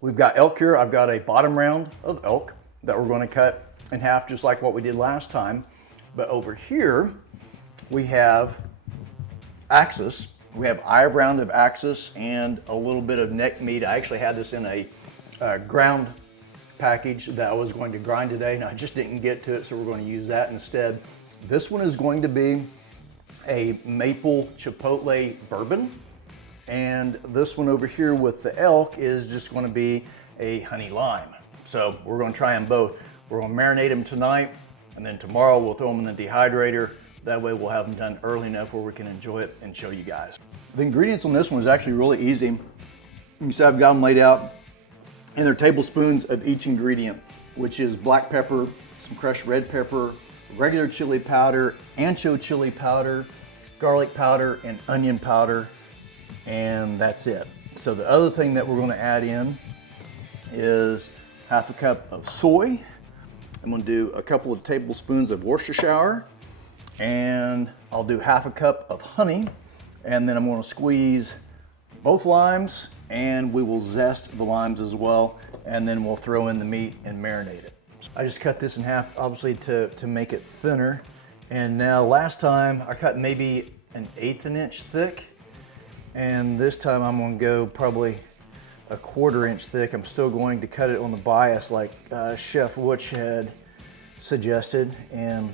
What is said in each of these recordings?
We've got elk here. I've got a bottom round of elk that we're going to cut in half just like what we did last time. But over here, we have axis. We have eye round of axis and a little bit of neck meat. I actually had this in a ground package that I was going to grind today, and I just didn't get to it, so we're going to use that instead. This one is going to be a maple chipotle bourbon, and this one over here with the elk is just going to be a honey lime. So we're going to try them both. We're going to marinate them tonight, and then tomorrow we'll throw them in the dehydrator. That way we'll have them done early enough where we can enjoy it and show you guys. The ingredients on this one is actually really easy. You can see I've got them laid out, and they're tablespoons of each ingredient, which is black pepper, some crushed red pepper, regular chili powder, ancho chili powder, garlic powder, and onion powder, and that's it. So the other thing that we're going to add in is half a cup of soy. I'm going to do a couple of tablespoons of Worcestershire, and I'll do half a cup of honey, and then I'm going to squeeze both limes, and we will zest the limes as well, and then we'll throw in the meat and marinate it. I just cut this in half, obviously to make it thinner. And now last time I cut maybe an 1/8 inch thick, and this time I'm going to go probably a 1/4 inch thick. I'm still going to cut it on the bias like Chef Wooch had suggested, and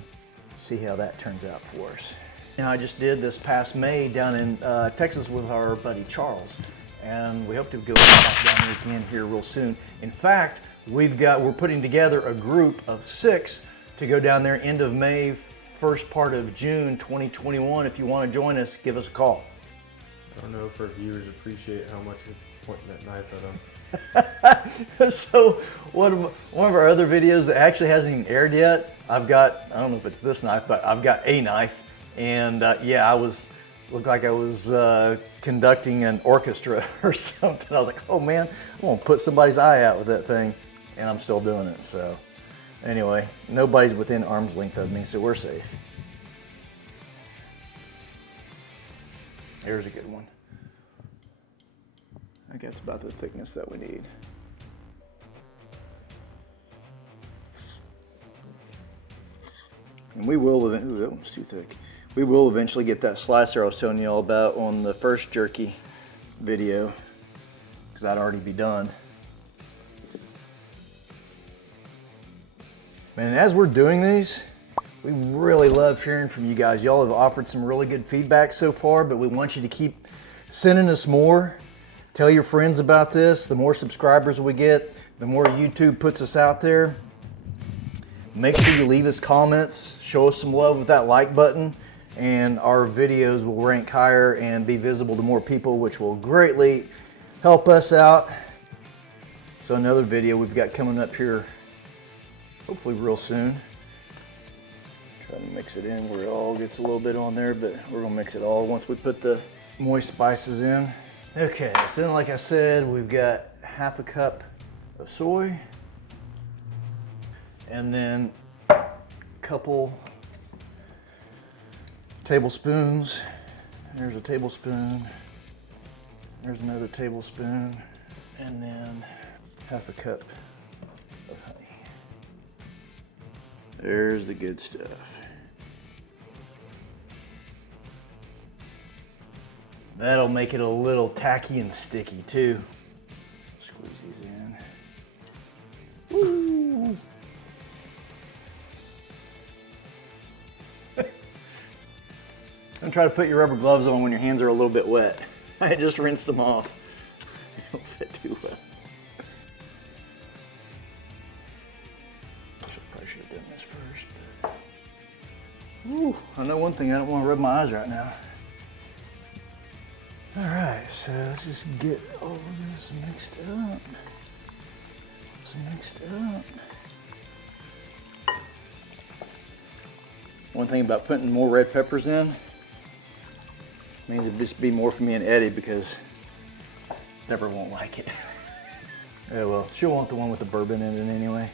see how that turns out for us. And I just did this past May down in Texas with our buddy Charles, and we hope to go back down there again here real soon. In fact, we're putting together a group of 6 to go down there end of May, first part of June 2021. If you want to join us, give us a call. I don't know if our viewers appreciate how much you're pointing that knife at them. So one of our other videos that actually hasn't even aired yet, I've got, I don't know if it's this knife, but I've got a knife, and yeah, looked like I was conducting an orchestra or something. I was like, oh man, I'm gonna put somebody's eye out with that thing, and I'm still doing it. So anyway, nobody's within arm's length of me, so we're safe. Here's a good one. I think that's about the thickness that we need. And we will, ooh, that one's too thick. We will eventually get that slicer I was telling you all about on the first jerky video, because that'd already be done. And as we're doing these, we really love hearing from you guys. Y'all have offered some really good feedback so far, but we want you to keep sending us more. Tell your friends about this. The more subscribers we get, the more YouTube puts us out there. Make sure you leave us comments, show us some love with that like button, and our videos will rank higher and be visible to more people, which will greatly help us out. So another video we've got coming up here, hopefully real soon. Try to mix it in where it all gets a little bit on there, but we're gonna mix it all once we put the moist spices in. Okay, so then like I said, we've got half a cup of soy, and then a couple tablespoons. There's a tablespoon, there's another tablespoon, and then half a cup of honey. There's the good stuff. That'll make it a little tacky and sticky too. Squeeze these in. Woo! Don't try to put your rubber gloves on when your hands are a little bit wet. I just rinsed them off. They don't fit too well. Probably should have done this first. But... Ooh, I know one thing, I don't want to rub my eyes right now. All right, so let's just get all of this mixed up. One thing about putting more red peppers in means it'd just be more for me and Eddie, because Deborah won't like it. Oh well, she'll want the one with the bourbon in it anyway.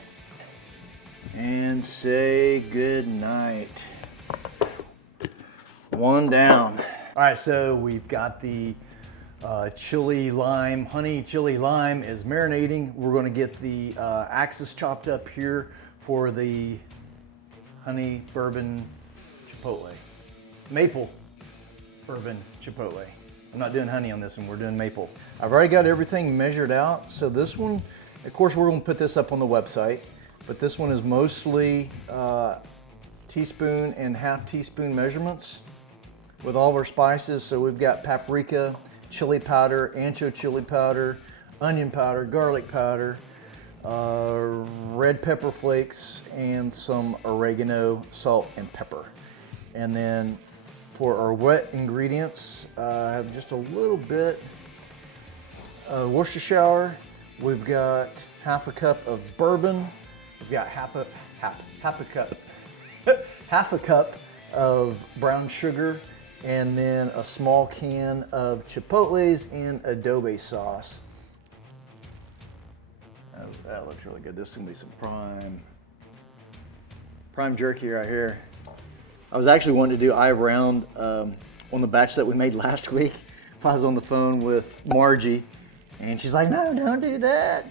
And say good night. One down. All right, so we've got the chili lime, honey chili lime is marinating. We're going to get the axis chopped up here for the honey bourbon chipotle. Maple bourbon chipotle. I'm not doing honey on this one, we're doing maple. I've already got everything measured out. So this one, of course we're gonna put this up on the website, but this one is mostly teaspoon and half teaspoon measurements with all of our spices. So we've got paprika, chili powder, ancho chili powder, onion powder, garlic powder, red pepper flakes, and some oregano, salt, and pepper. And then for our wet ingredients, I have just a little bit of Worcestershire. We've got half a cup of bourbon. We've got half a cup of brown sugar, and then a small can of Chipotle's and adobe sauce. That looks really good. This is gonna be some prime jerky right here. I was actually wanting to do eye round on the batch that we made last week. I was on the phone with Margie, and she's like, no, don't do that.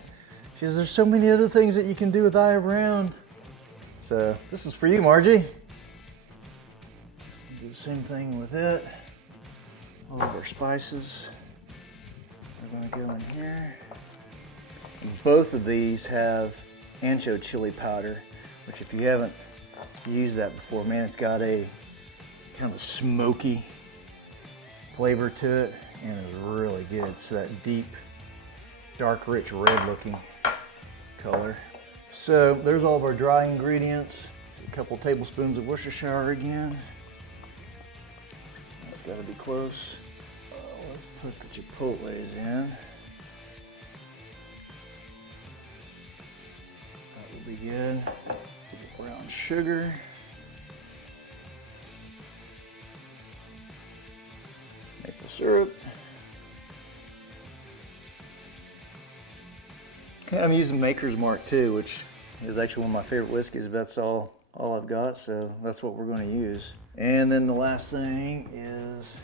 She says, there's so many other things that you can do with eye round. So this is for you, Margie. Do the same thing with it. All of our spices are gonna go in here. Both of these have ancho chili powder, which if you haven't used that before, man, it's got a kind of a smoky flavor to it and it's really good. It's that deep, dark, rich red looking color. So there's all of our dry ingredients. A couple tablespoons of Worcestershire again. That's got to be close. Let's put the Chipotles in. That would be good. Brown sugar. Maple syrup. Okay, I'm using Maker's Mark too, which is actually one of my favorite whiskeys, but that's all I've got, so that's what we're going to use. And then the last thing is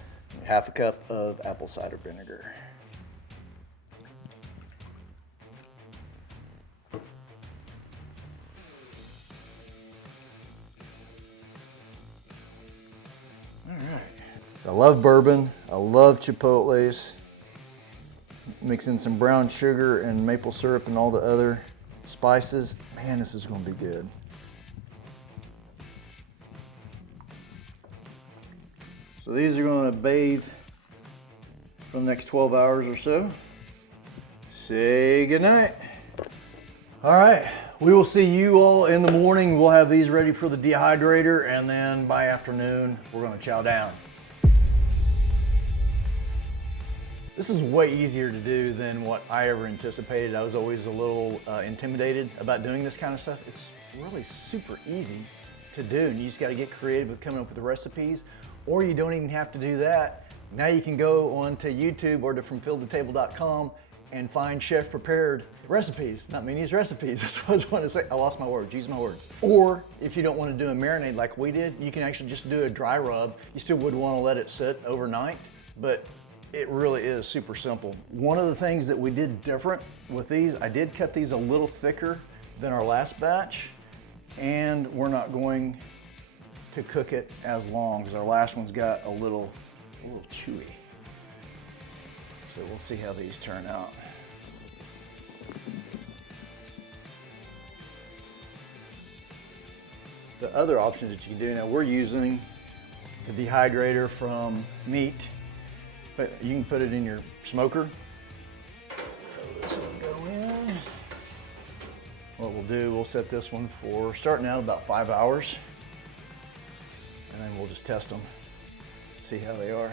half a cup of apple cider vinegar. I love bourbon, I love Chipotles. Mix in some brown sugar and maple syrup and all the other spices. Man, this is gonna be good. So these are gonna bathe for the next 12 hours or so. Say goodnight. All right, we will see you all in the morning. We'll have these ready for the dehydrator, and then by afternoon, we're gonna chow down. This is way easier to do than what I ever anticipated. I was always a little intimidated about doing this kind of stuff. It's really super easy to do, and you just gotta get creative with coming up with the recipes, or you don't even have to do that. Now you can go onto YouTube or to FromFieldToTable.com and find chef prepared recipes, not menus, recipes. That's what I was wanting to say. I lost my words, use my words. Or if you don't want to do a marinade like we did, you can actually just do a dry rub. You still would want to let it sit overnight, but it really is super simple. One of the things that we did different with these, I did cut these a little thicker than our last batch, and we're not going to cook it as long because our last one's got a little chewy. So we'll see how these turn out. The other options that you can do, now we're using the dehydrator from meat, but you can put it in your smoker. This will go in. What we'll do, we'll set this one for starting out about 5 hours, and then we'll just test them, see how they are,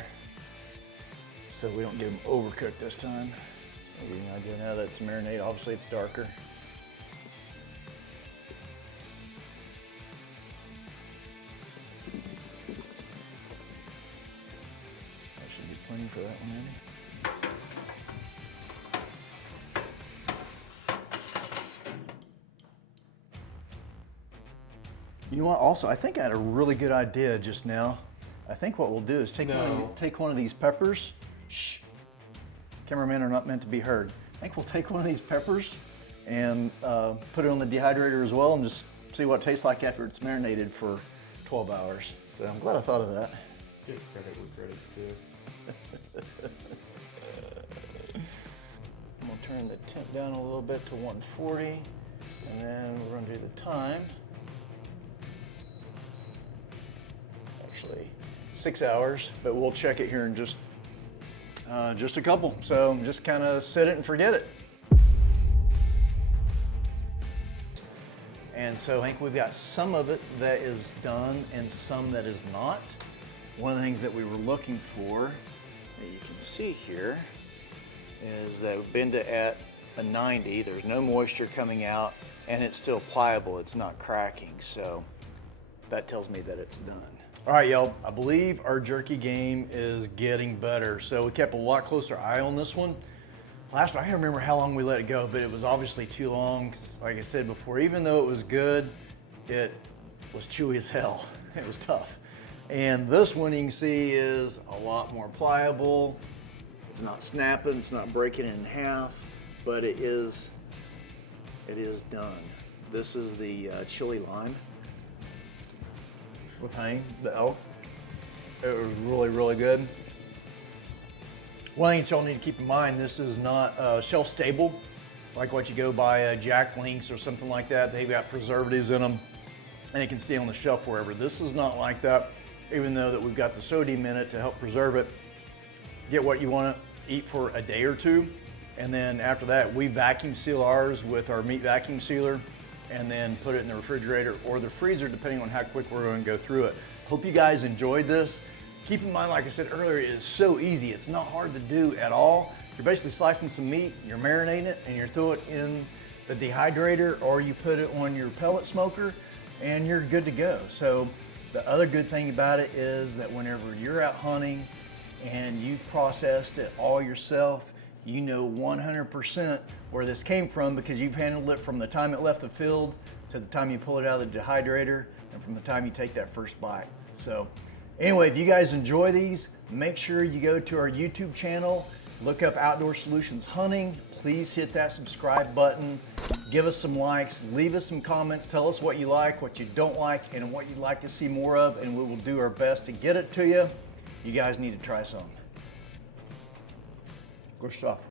so we don't get them overcooked this time. I'll give you an idea now that it's marinated. Obviously it's darker. That should be plenty for that one, Andy. You know what, also, I think I had a really good idea just now. I think what we'll do is take one of these peppers. Shh. Cameramen are not meant to be heard. I think we'll take one of these peppers and put it on the dehydrator as well and just see what it tastes like after it's marinated for 12 hours. So I'm glad I thought of that. Get credit where credit's due. I'm gonna turn the temp down a little bit to 140, and then we're gonna do the time. Actually, 6 hours, but we'll check it here in just a couple. So just kind of set it and forget it. And so I think we've got some of it that is done and some that is not. One of the things that we were looking for, that you can see here, is that we've been to at a 90, there's no moisture coming out, and it's still pliable, it's not cracking, so that tells me that it's done. All right, y'all, I believe our jerky game is getting better, so we kept a lot closer eye on this one. Last one, I can't remember how long we let it go, but it was obviously too long, 'cause like I said before, even though it was good, it was chewy as hell. It was tough. And this one you can see is a lot more pliable. It's not snapping, it's not breaking in half, but it is done. This is the chili lime with honey, the elk. It was really, really good. One thing that y'all need to keep in mind, this is not shelf stable, like what you go buy Jack Links or something like that. They've got preservatives in them and it can stay on the shelf forever. This is not like that, even though that we've got the sodium in it to help preserve it. Get what you want to eat for a day or two, and then after that we vacuum seal ours with our meat vacuum sealer and then put it in the refrigerator or the freezer depending on how quick we're going to go through it. Hope you guys enjoyed this. Keep in mind, like I said earlier, it is so easy. It's not hard to do at all. You're basically slicing some meat, you're marinating it, and you throw it in the dehydrator or you put it on your pellet smoker and you're good to go. So the other good thing about it is that whenever you're out hunting and you've processed it all yourself, you know 100% where this came from because you've handled it from the time it left the field to the time you pull it out of the dehydrator and from the time you take that first bite. So anyway, if you guys enjoy these, make sure you go to our YouTube channel, look up Outdoor Solutions Hunting. Please hit that subscribe button, give us some likes, leave us some comments, tell us what you like, what you don't like, and what you'd like to see more of, and we will do our best to get it to you. You guys need to try some. Good stuff.